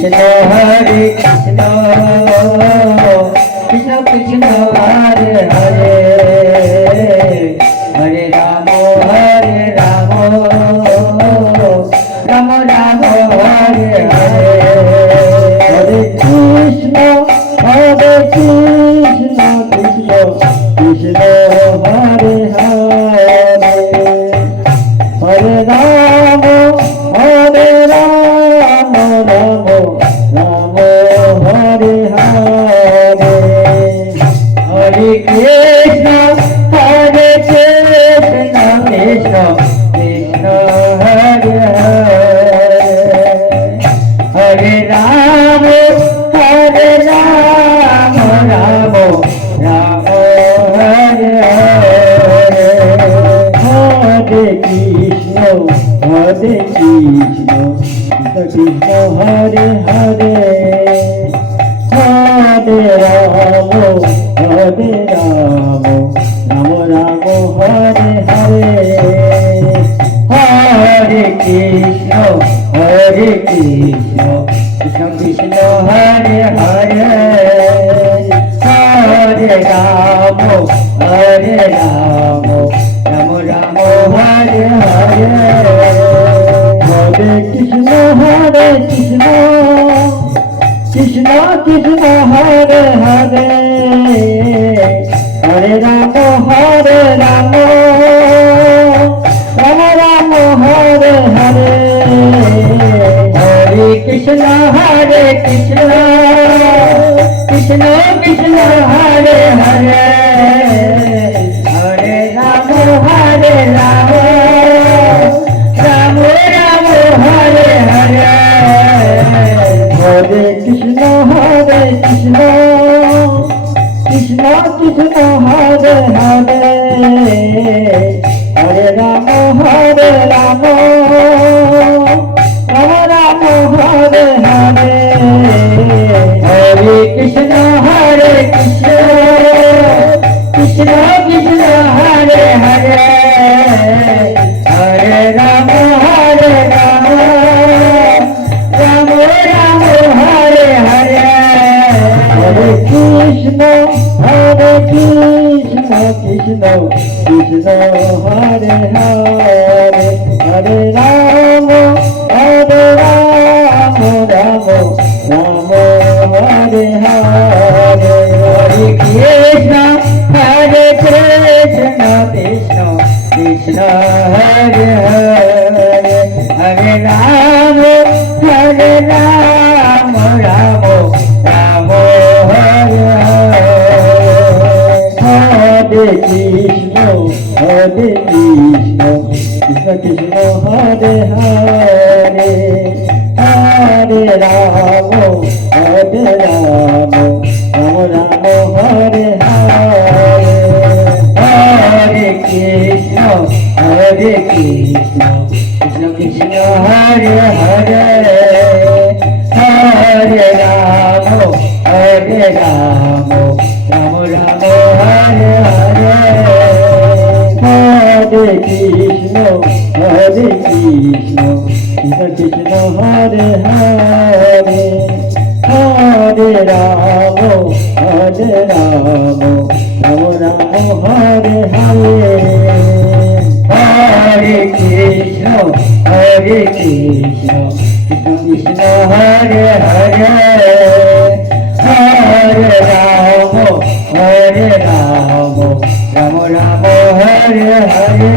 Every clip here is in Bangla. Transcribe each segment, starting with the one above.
কৃষ্ণ হরে কৃষ্ণ কৃষ্ণ কৃষ্ণ হরে হরে হরে রাম রাম রাম হরে হরে হরে কৃষ্ণ কৃষ্ণ কৃষ্ণ হরে হরে হরে রাম রাম রাম হরে হরে হরে কৃষ্ণ কৃষ্ণ কৃষ্ণ হরে হরে রাম রাম রাম হরে হরে হরে কৃষ্ণ কৃষ্ণ কৃষ্ণ হরে হরে হরে রাম রাম রাম হরে হরে হরে কৃষ্ণ কৃষ্ণ কৃষ্ণ হরে হরে হরে রাম রাম রাম হরে হরে হরে কৃষ্ণ কৃষ্ণ কৃষ্ণ হরে হরে হরে রাম রাম রাম হরে হরে হরে কৃষ্ণ কৃষ্ণ কৃষ্ণ কৃষ্ণ হরে হরে হরে রাম রাম রাম রাম হরে হরে হরে কৃষ্ণ কৃষ্ণ কৃষ্ণ কৃষ্ণ হরে হরে হরে রাম রাম রাম হরে হরে হরে কৃষ্ণ কৃষ্ণ কৃষ্ণ কৃষ্ণ হরে হরে হরে রাম রাম রাম রাম হরে হরে হরে কৃষ্ণ কৃষ্ণ কৃষ্ণ হরে হরে হরে রাম রাম রাম হরে হরে হরে কৃষ্ণ কৃষ্ণ কৃষ্ণ হরে হরে হরে রাম রাম রাম হরে হরে কৃষ্ণ কৃষ্ণ কৃষ্ণ হরে হরে হরে রাম রাম রাম হরে হরে হরে কৃষ্ণ কৃষ্ণ কৃষ্ণ হরে হরে হরে রাম রাম রাম হরে হরে হরে কৃষ্ণ কৃষ্ণ কৃষ্ণ হরে হরে হরে রাম রাম রাম হরে হরে হরে কৃষ্ণ কৃষ্ণ কৃষ্ণ হরে হরে হরে রাম রাম রাম হরে হরে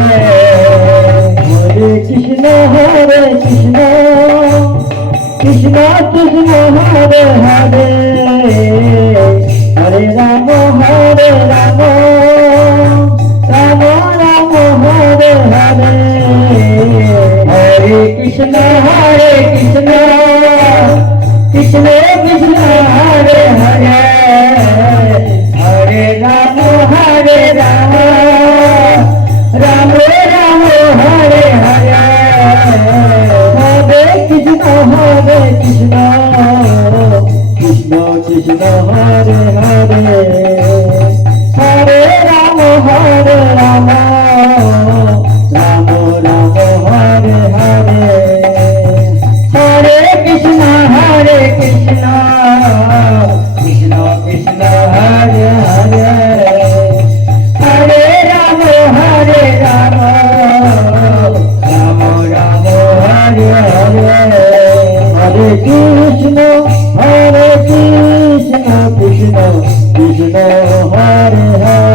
হরে কৃষ্ণ কৃষ্ণ কৃষ্ণ কৃষ্ণ হরে হরে হরে রাম রাম রাম রাম হরে হরে হরে কৃষ্ণ কৃষ্ণ কৃষ্ণ কৃষ্ণ হরে হরে হরে রাম রাম রাম রাম হরে হরে হরে কৃষ্ণ কৃষ্ণ কৃষ্ণ কৃষ্ণ হরে হরে হরে রাম রাম রাম রাম হরে হরে হরে কৃষ্ণ কৃষ্ণ কৃষ্ণ কৃষ্ণ হরে হরে হরে রাম হরে রাম রাম রাম হরে হরে হরে কৃষ্ণ কৃষ্ণ কৃষ্ণ হরে হরে